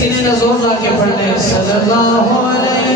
सीने का जोर ला के पढ़ने सल्लल्लाहु अलैहि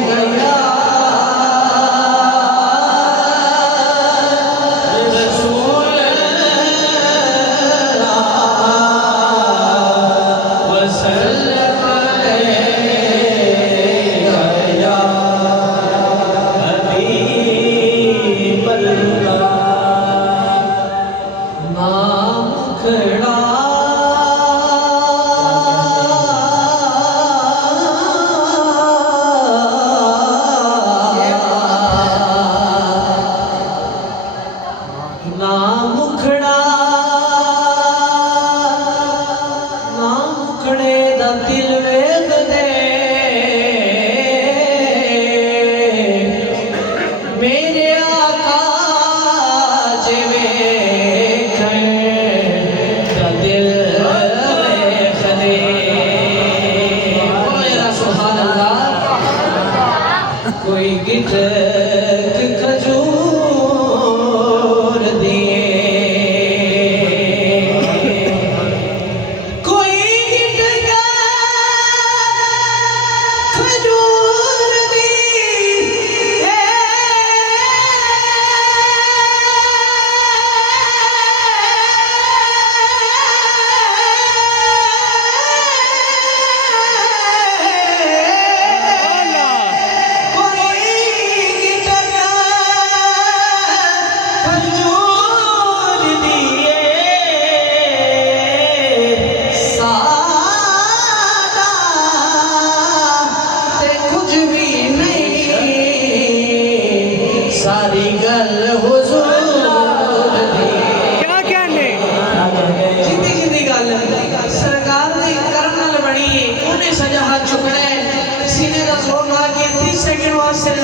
वसल्लम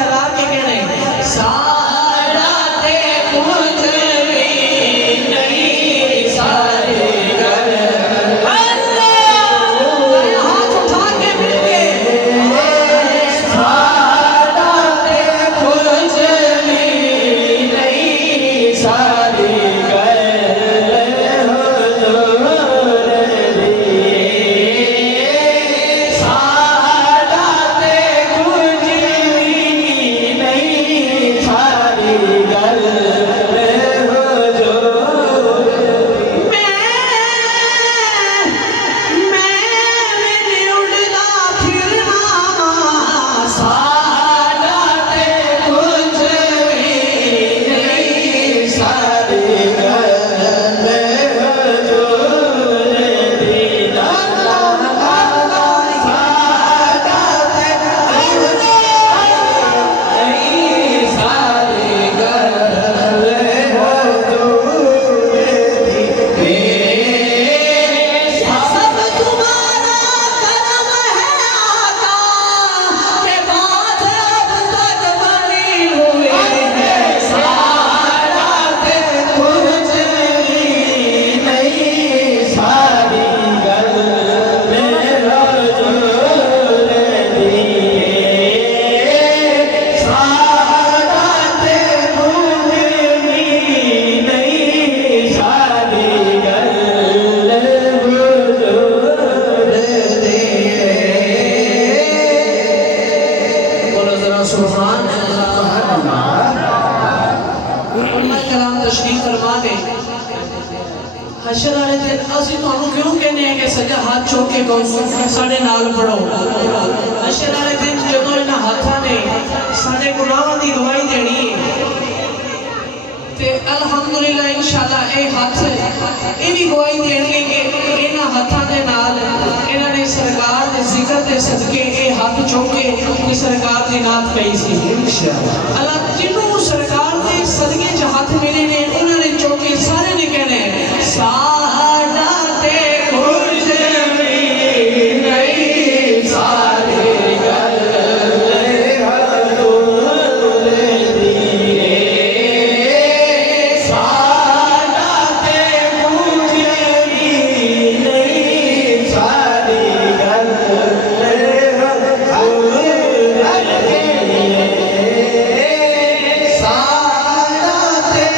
हशर वाले दिन असि तुहानू क्यों कहने हैं कि सजा हाथ चुक के साडे नाल पढ़ो। हशर वाले दिन जदों इन्हां हाथां ने साडे गुनाहां दी गवाही देनी ते अल्हम्दुलिल्लाह इंशाअल्लाह ए हाथ ए भी गवाही देणगे कि इन्हां हाथां दे नाल इन्हां ने सरकार दे जिक्र दे सदके ए हाथ चुक के सरकार दी नात कही सी इंशाअल्लाह। अल्लाह जिन्हों सरकार दे सदके च हाथ मिले ने उन्हां ने चुक के सारे ने कहने साडा ते कुछ भी नहीं सारी गल साडा ते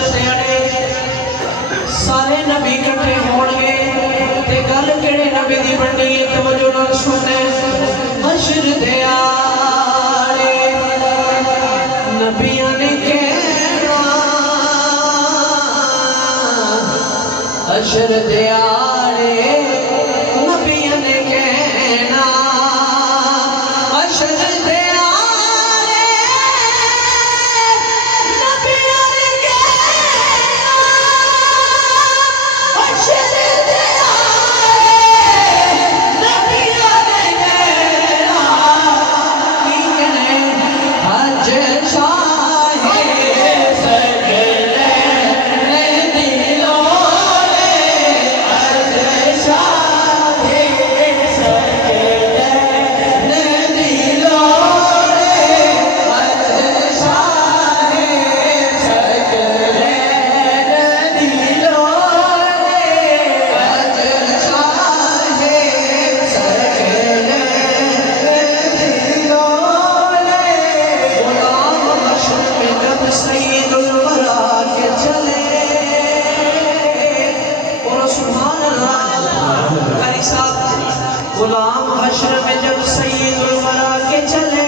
हशर दे अड़े सारे नबी इकट्ठे होणगे ते गल किहड़े नबी दी बननी है तवज्जो नाल सुनना हशर दे आड़े नबियां ने कहना हशर दे आड़े नबियां ने कहना हशर दे गुलाम हश्र में जब सैयदुल वरा के चले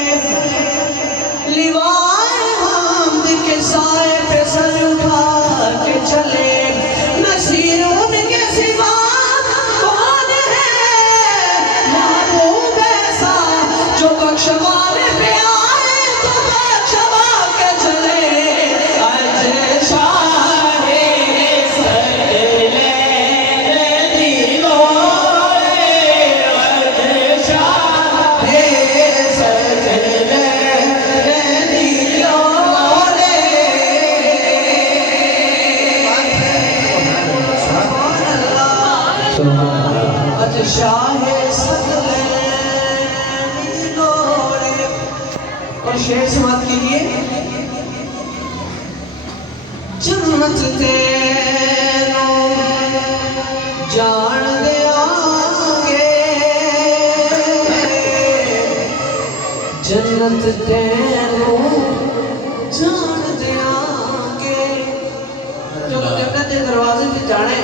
लिवाए हमद के साए पे सर उठा के चले नसीर उनके सिवा कौन है महबूब ऐसा जो बख्शवाने पे आए तो बख्शवा के चले अज शाहे सकले दिलो शाहे और शेर समाप्त कीजिए जन्नत तेरो जान दे आगे जन्नत तेरो जान दे आगे जो जन्नत के दरवाजे से जाने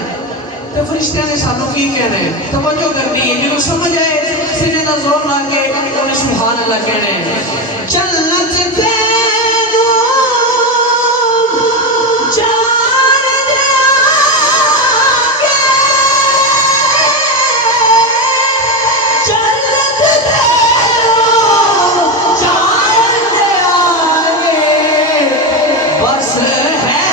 तो फरिश्ते ने सानू की कहना है तवज्जो करनी है जो समझ आए सीने का जोर ला के उन्हें सुभान अल्लाह कहना है जन्नत तेरो जान दे आगे जन्नत तेरो जान दे आगे बस है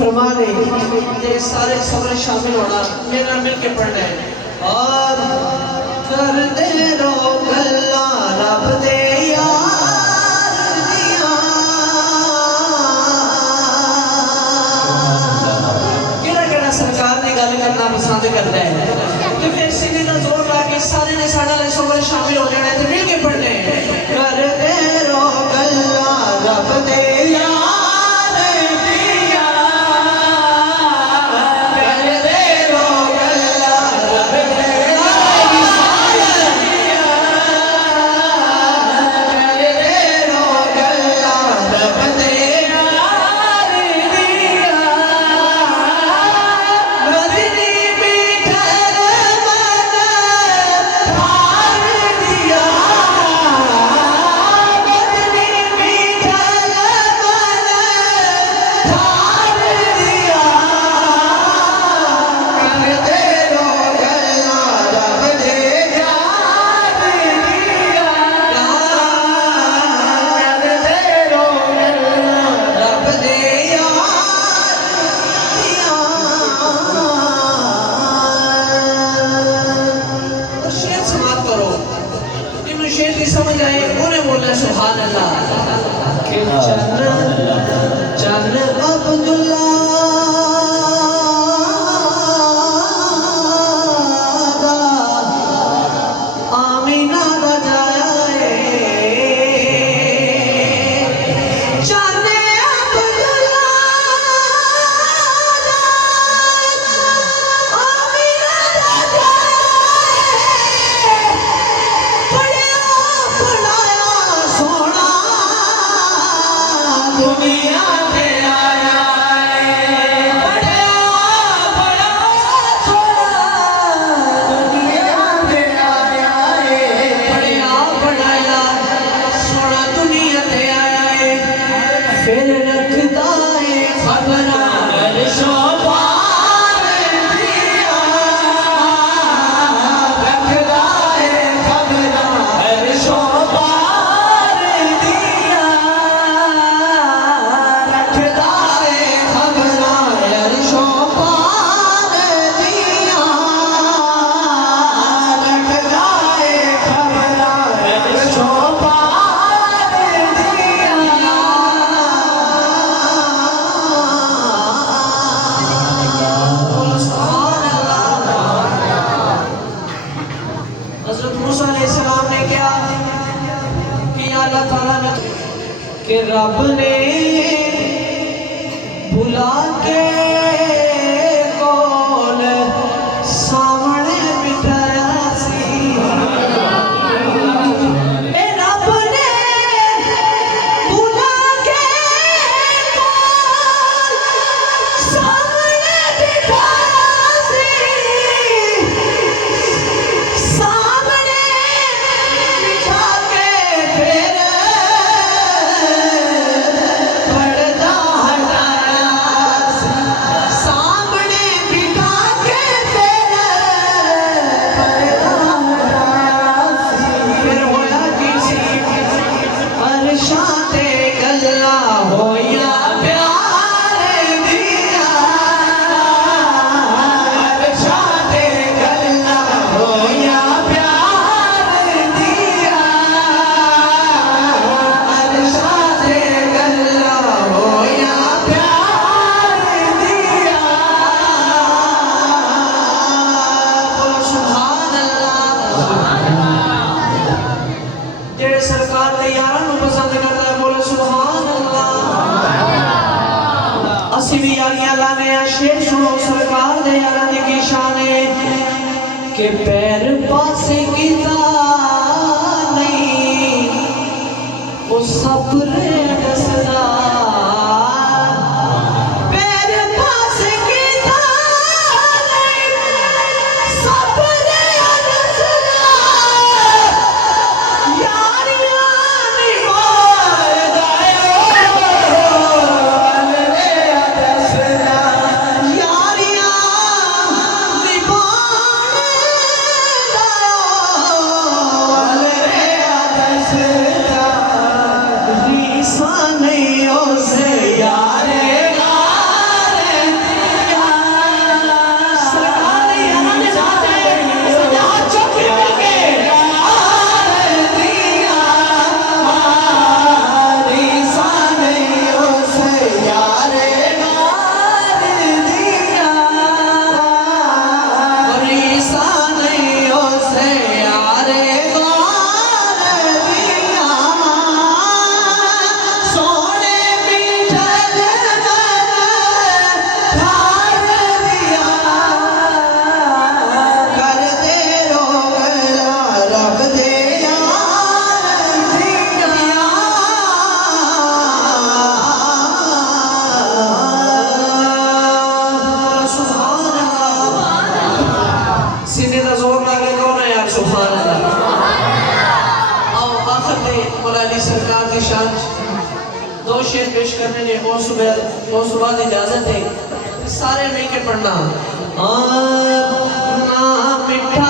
फरमा ले ये सारे सब्र शामिल होना मेरा मिल के पढ़ना है और कर दे रो गल्ला रब दे यार दिया केड़ा केड़ा सरकार की गल करना पसंद करता है तो फिर सीने का जोर ला के सारे ने साडा ले सब्र शामिल हो जाना है मिल के पढ़ना है कर दे रो गल्ला रब दे यार बोले सुभान अल्लाह। कि चन अब्दुल्ला आमीना दा जाया चन अब्दुल्ला आमीना दा जाया पढ़िया पढ़ाया सोना दुनिया पे आया पढ़िया पढ़ाया सोना दुनिया पे आया पढ़िया पढ़ाया सोना दुनिया पे आया फिर रखता है खबरा अर्शो पार दिया रखता है खबरा अर्शो पार दिया रखता है खबरा अर्शो पार दिया रखता है खबरा अर्शो पार दिया। हज़रत मूसा अलैहिस्सलाम ने क्या किया? अल्लाह ताला ने कि रब ने बुला के कोल सामने बिठाया सी ए रब ने बुला के कोल सामने बिठाया सी सामने बिठा के फिर पर्दा हटाया सामने बिठा के फिर पर्दा हटाया फिर होया किसी अरशां ते गल्ला होया प्यार दिया अरशां ते गल्ला होया प्यार दिया अरशां ते गल्ला होया प्यार दिया। बोलो सुभान अल्लाह। जेड़े सरकार दे यारां नूं पसंद करदा है बोलो सुभान अल्लाह। असी भी यारियां लाने आ शेर सुनो सरकार दे यारां दी की शान है कि पैर पासे कीता नहीं वो सब्र दसदा पैर पासे कीता नहीं सब्र दसदा यारियां निभादा दसदा यारियां सरकार की शान दो शेर पेश करने ने और सुबह इजाजत है सारे मिलकर पढ़ना। ना मिठा